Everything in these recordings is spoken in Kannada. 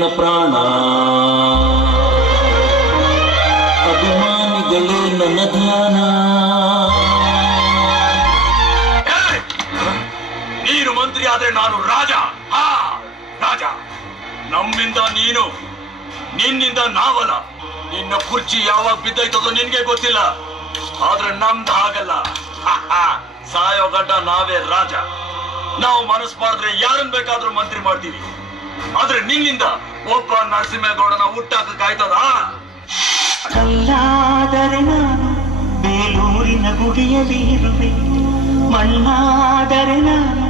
ನನ್ನ ಪ್ರಾಣ, ಅಭಿಮಾನಿಗಳೇ ನನ್ನ ಧ್ಯಾನ. ನೀನು ಮಂತ್ರಿ ಆದ್ರೆ ನಾನು ರಾಜ. ರಾಜ. ನಮ್ಮಿಂದ ನೀನು, ನಿನ್ನಿಂದ ನಾವಲ್ಲ. ನಿನ್ನ ಕುರ್ಚಿ ಯಾವಾಗ ಬಿದ್ದೈತದೋ ನಿನ್ಗೆ ಗೊತ್ತಿಲ್ಲ, ಆದ್ರೆ ನಮ್ದು ಹಾಗಲ್ಲ. ಸಾಯೋ ಗಂಟ ನಾವೇ ರಾಜ. ನಾವು ಮನಸ್ಸು ಮಾಡಿದ್ರೆ ಯಾರನ್ನ ಬೇಕಾದ್ರೂ ಮಂತ್ರಿ ಮಾಡ್ತೀವಿ. ಆದ್ರೆ ನಿನ್ನಿಂದ ಒಬ್ಬ ನರಸಿಂಹೇಗೌಡನ ಹುಟ್ಟಾಕಕ್ಕಾಯ್ತದ? ಕಲ್ಲಾದರೆ ನಾನು ಬೇಲೂರಿನ ಗುಡಿಯಲ್ಲಿ ಇರುವೆ, ಮಣ್ಣಾದರೆ ನಾನು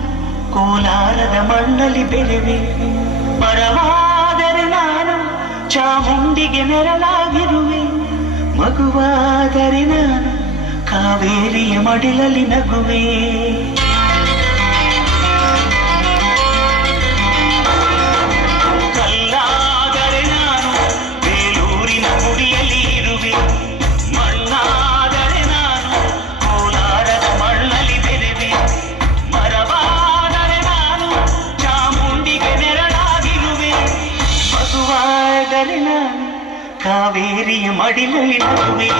ಕೋಲಾರದ ಮಣ್ಣಲ್ಲಿ ಬೆಳೆವೆ, ಮರವಾದರೆ ನಾನು ಚಾಮುಂಡಿಗೆ ನೆರಳಾಗಿರುವೆ, ಮಗುವಾದರೆ ನಾನು ಕಾವೇರಿಯ ಮಡಿಲಲ್ಲಿ ನಗುವೆ. ಕಲ್ಲಾದರೆ ನಾನು ಬೇಲೂರಿನ ಗುಡಿಯಲ್ಲಿ ಇರುವೆ, ಮಣ್ಣಾದರೆ ನಾನು ಕೋಲಾರದ ಮಣ್ಣಲ್ಲಿ ಬೆಳೆವೆ, ಮರವಾದರೆ ನಾನು ಚಾಮುಂಡಿಗೆ ನೆರಳಾಗಿರುವೆ, ಮಗುವಾದರೆ ನಾನು ಕಾವೇರಿಯ ಮಡಿಲಲ್ಲಿ ನಗುವೆ.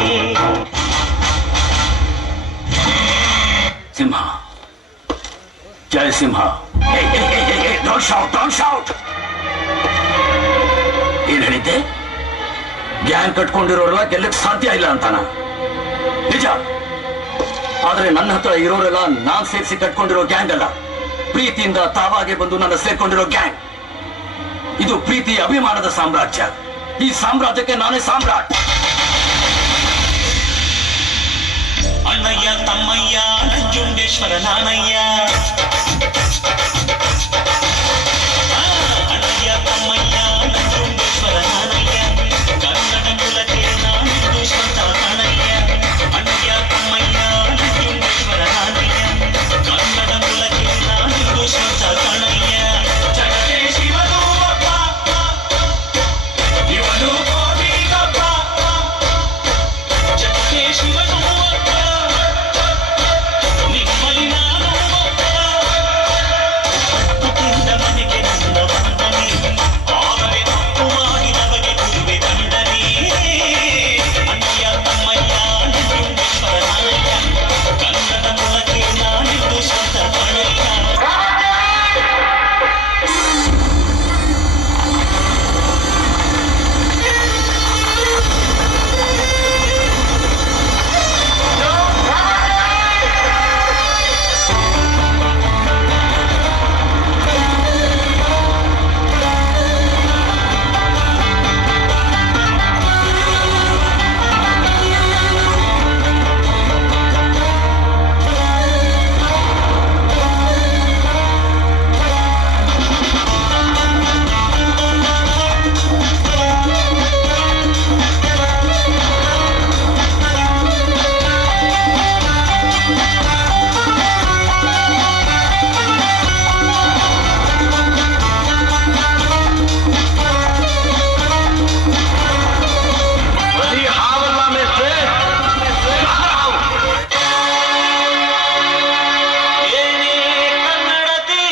ಸಿಂಹ, ಜಯ ಸಿಂಹ. ಏನ್ ಹೇಳಿದ್ದೆ? ಗ್ಯಾಂಗ್ ಕಟ್ಕೊಂಡಿರೋರೆಲ್ಲ ಗೆಲ್ಲಕ್ ಸಾಧ್ಯ ಇಲ್ಲ ಅಂತಾನ? ನಿಜ. ಆದ್ರೆ ನನ್ನ ಹತ್ರ ಇರೋರೆಲ್ಲ ನಾನ್ ಸೇರಿಸಿ ಕಟ್ಕೊಂಡಿರೋ ಗ್ಯಾಂಗ್ ಅಲ್ಲ, ಪ್ರೀತಿಯಿಂದ ತಾವಾಗೆ ಬಂದು ನನ್ನ ಸೇರ್ಕೊಂಡಿರೋ ಗ್ಯಾಂಗ್. ಇದು ಪ್ರೀತಿ ಅಭಿಮಾನದ ಸಾಮ್ರಾಜ್ಯ. ಈ ಸಾಮ್ರಾಜ್ಯಕ್ಕೆ ನಾನೇ ಸಾಮ್ರಾಟ್. ಅಣ್ಣಯ್ಯ ತಮ್ಮಯ್ಯ ನಂಜುಂಡೇಶ್ವರ ನಾನಯ್ಯ, ಅಣ್ಣಯ್ಯ ತಮ್ಮಯ್ಯ ನಂಜುಂಡೇಶ್ವರ ನಾನಯ್ಯ, ಕನ್ನಡ ಕುಲಕ್ಕೆ ನಾನಿದ್ದು ಸ್ವಂತ ಕಣಯ್ಯ. ಅಣ್ಣಯ್ಯ ತಮ್ಮಯ್ಯ ನಂಜುಂಡೇಶ್ವರ ನಾನಯ್ಯ, ಕನ್ನಡ ಕುಲಕ್ಕೆ ನಾನಿದ್ದು ಸ್ವಂತ ಕಣಯ್ಯ. ಜಗದೇ ಶಿವನು ಒಬ್ಬ, ಇವನು ಕೋಟಿಗೊಬ್ಬ. ಜಗದೇ ಶಿವನು ಒಬ್ಬ, ನಿಮ್ಮಲ್ಲಿ ನಾನು ಒಬ್ಬ. ಹುಟ್ಟಿದ ಮನೆಗೆ ನನ್ನ ವಂದನೆ, ಆಗಲೇ ತಪ್ಪು ಮಾಡಿ ನಮಗೆ ಗುರುವೆ ದಂಡನೆ. ಅಣ್ಣಯ್ಯ ತಮ್ಮಯ್ಯ ನಂಜುಂಡೇಶ್ವರ ನಾನಯ್ಯ, ಕನ್ನಡ ಮೂಲಕ್ಕೆ ನಾನಿದ್ದು ಸ್ವಂತ ಕಣಯ್ಯ. ಏನೇ ಕನ್ನಡತಿ,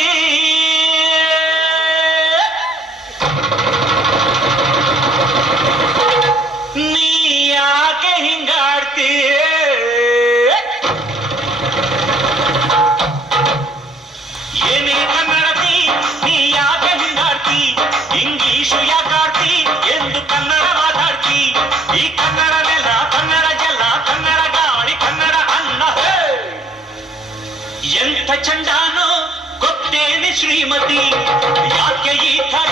ನೀ ಯಾಕೆ ಹಿಂಗಾಡ್ತಿ? ಏನೇ ಕನ್ನಡತಿ, ನೀ ಯಾಕೆ ಹಿಂಗಾಡ್ತಿ? ಇಂಗ್ಲೀಷು ಯಾಕಾಡ್ತಿ ಎಂದು ಕನ್ನಡ ಮಾತಾಡ್ತಿ. ಈ ಕನ್ನಡ ನೆಲ, ಕನ್ನಡ ಜಲ, ಕನ್ನಡ ಗಾಳಿ, ಕನ್ನಡ ಅನ್ನ. ಎಂಥ ಚಂಡಾನೋ ಗೊತ್ತೇನೆ ಶ್ರೀಮತಿ, ಯಾಕೆ ಈ ಥರ